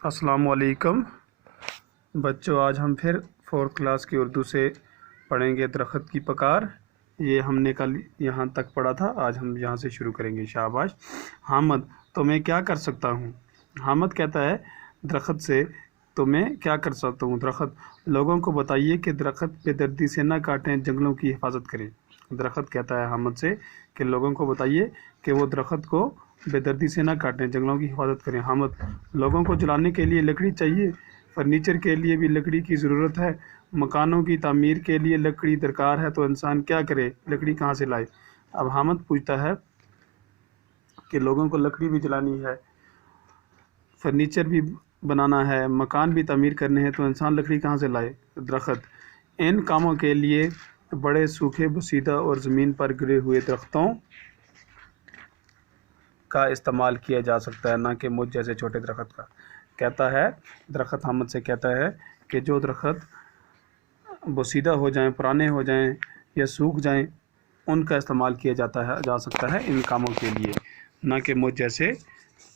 السلام علیکم بچوں، آج ہم پھر 4th کلاس کی اردو سے پڑھیں گے درخت کی پکار۔ یہ ہم نے کل یہاں تک پڑھا تھا، آج ہم یہاں سے شروع کریں گے۔ شاباش۔ حامد، تو میں کیا کر سکتا ہوں؟ حامد کہتا ہے درخت سے تو میں کیا کر سکتا ہوں؟ درخت، لوگوں کو بتائیے کہ درخت بے دردی سے نہ کاٹیں، جنگلوں کی حفاظت کریں۔ درخت کہتا ہے حامد سے کہ لوگوں کو بتائیے کہ وہ درخت کو بے دردی سے نہ کاٹیں، جنگلوں کی حفاظت کریں۔ حامد، لوگوں کو جلانے کے لیے لکڑی چاہیے، فرنیچر کے لیے بھی لکڑی کی ضرورت ہے، مکانوں کی تعمیر کے لیے لکڑی درکار ہے، تو انسان کیا کرے؟ لکڑی کہاں سے لائے؟ اب حامد پوچھتا ہے کہ لوگوں کو لکڑی بھی جلانی ہے، فرنیچر بھی بنانا ہے، مکان بھی تعمیر کرنے ہیں، تو انسان لکڑی کہاں سے لائے؟ درخت، ان کاموں کے لیے بڑے سوکھے بوسیدہ اور زمین پر گرے ہوئے درختوں کا استعمال کیا جا سکتا ہے، نہ کہ مجھ جیسے چھوٹے درخت کا۔ کہتا ہے درخت حامد سے کہتا ہے کہ جو درخت بوسیدہ ہو جائیں، پرانے ہو جائیں یا سوکھ جائیں، ان کا استعمال کیا جا سکتا ہے ان کاموں کے لیے، نہ کہ مجھ جیسے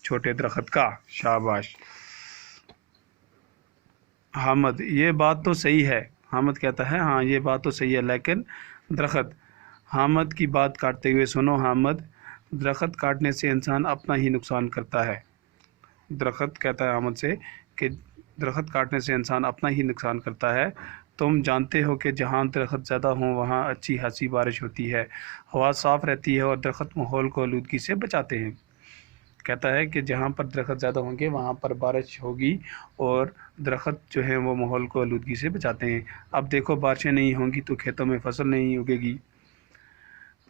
چھوٹے درخت کا۔ شاباش۔ حامد، یہ بات تو صحیح ہے۔ حامد کہتا ہے ہاں یہ بات تو صحیح ہے، لیکن درخت حامد کی بات کاٹتے ہوئے سنو حامد، درخت کاٹنے سے انسان اپنا ہی نقصان کرتا ہے۔ درخت کہتا ہے حامد سے کہ درخت کاٹنے سے انسان اپنا ہی نقصان کرتا ہے۔ تم جانتے ہو کہ جہاں درخت زیادہ ہوں وہاں اچھی خاصی بارش ہوتی ہے، ہوا صاف رہتی ہے اور درخت ماحول کو آلودگی سے بچاتے ہیں۔ کہتا ہے کہ جہاں پر درخت زیادہ ہوں گے وہاں پر بارش ہوگی اور درخت جو ہیں وہ ماحول کو آلودگی سے بچاتے ہیں۔ اب دیکھو بارشیں نہیں ہوں گی تو کھیتوں میں فصل نہیں اگے گی،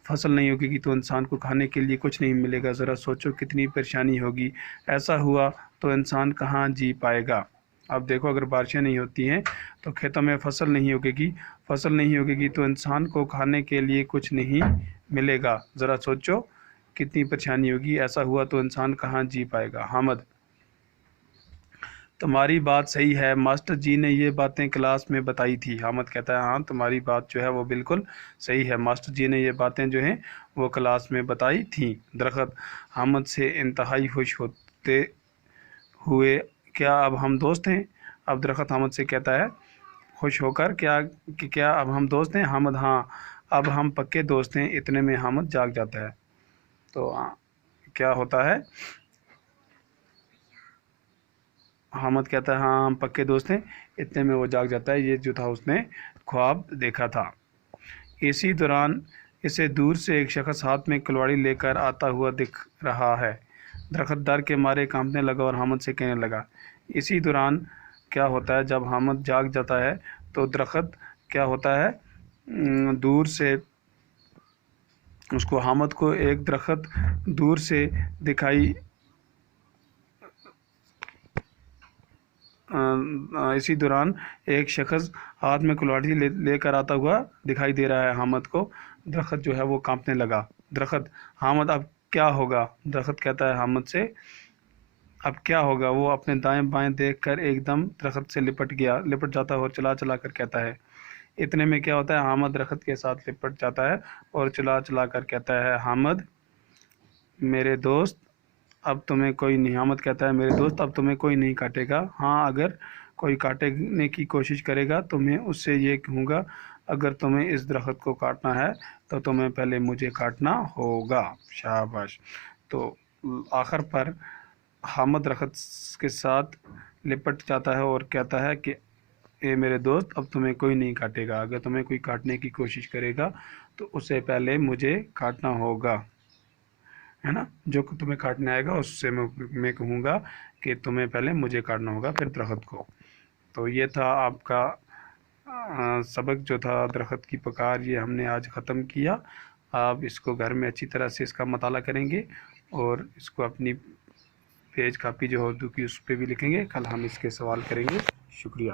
فصل نہیں اگے گی تو انسان کو کھانے کے لیے کچھ نہیں ملے گا۔ ذرا سوچو کتنی پریشانی ہوگی۔ ایسا ہوا تو انسان کہاں جی پائے گا؟ اب دیکھو اگر بارشیں نہیں ہوتی ہیں تو کھیتوں میں فصل نہیں اگے گی، فصل نہیں اگے گی تو انسان کو کھانے کے لیے کچھ نہیں ملے گا۔ ذرا سوچو کتنی پریشانی ہوگی۔ ایسا ہوا تو انسان کہاں جی پائے گا؟ حامد، تمہاری بات صحیح ہے، ماسٹر جی نے یہ باتیں کلاس میں بتائی تھی۔ حامد کہتا ہے ہاں تمہاری بات جو ہے وہ بالکل صحیح ہے، ماسٹر جی نے یہ باتیں جو ہیں وہ کلاس میں بتائی تھیں۔ درخت حامد سے انتہائی خوش ہوتے ہوئے، کیا اب ہم دوست ہیں؟ اب درخت حامد سے کہتا ہے خوش ہو کر کیا اب ہم دوست ہیں؟ حامد، ہاں اب ہم پکے دوست ہیں۔ اتنے میں حامد جاگ جاتا ہے۔ تو کیا ہوتا ہے؟ حامد کہتا ہے ہاں ہم پکے دوست ہیں، اتنے میں وہ جاگ جاتا ہے۔ یہ جو تھا اس نے خواب دیکھا تھا۔ اسی دوران اسے دور سے ایک شخص ہاتھ میں کلواڑی لے کر آتا ہوا دکھ رہا ہے۔ درخت ڈر کے مارے کانپنے لگا اور حامد سے کہنے لگا۔ اسی دوران کیا ہوتا ہے؟ جب حامد جاگ جاتا ہے تو درخت کیا ہوتا ہے؟ دور سے اس کو حامد کو ایک درخت دور سے دکھائی اسی دوران ایک شخص ہاتھ میں کلاڑی لے کر آتا ہوا دکھائی دے رہا ہے حامد کو۔ درخت جو ہے وہ کانپنے لگا۔ درخت، حامد اب کیا ہوگا؟ درخت کہتا ہے حامد سے اب کیا ہوگا؟ وہ اپنے دائیں بائیں دیکھ کر ایک دم درخت سے لپٹ جاتا ہے اور چلا چلا کر کہتا ہے۔ اتنے میں کیا ہوتا ہے؟ حامد درخت کے ساتھ لپٹ جاتا ہے اور چلا چلا کر کہتا ہے حامد میرے دوست اب تمہیں کوئی نہیں، حامد کہتا ہے میرے دوست اب تمہیں کوئی نہیں کاٹے گا۔ ہاں اگر کوئی کاٹنے کی کوشش کرے گا تو میں اس سے یہ کہوں گا اگر تمہیں اس درخت کو کاٹنا ہے تو تمہیں پہلے مجھے کاٹنا ہوگا۔ شاباش۔ تو آخر پر حامد درخت کے ساتھ لپٹ جاتا ہے اور کہتا ہے کہ اے میرے دوست اب تمہیں کوئی نہیں کاٹے گا، اگر تمہیں کوئی کاٹنے کی کوشش کرے گا تو اسے پہلے مجھے کاٹنا ہوگا، ہے نا؟ جو تمہیں کاٹنے آئے گا اس سے میں کہوں گا کہ تمہیں پہلے مجھے کاٹنا ہوگا پھر درخت کو۔ تو یہ تھا آپ کا سبق جو تھا درخت کی پکار، یہ ہم نے آج ختم کیا۔ آپ اس کو گھر میں اچھی طرح سے اس کا مطالعہ کریں گے اور اس کو اپنی پیج کاپی جو اردو کی اس پہ بھی لکھیں گے۔ کل ہم اس کے سوال کریں گے۔ شکریہ۔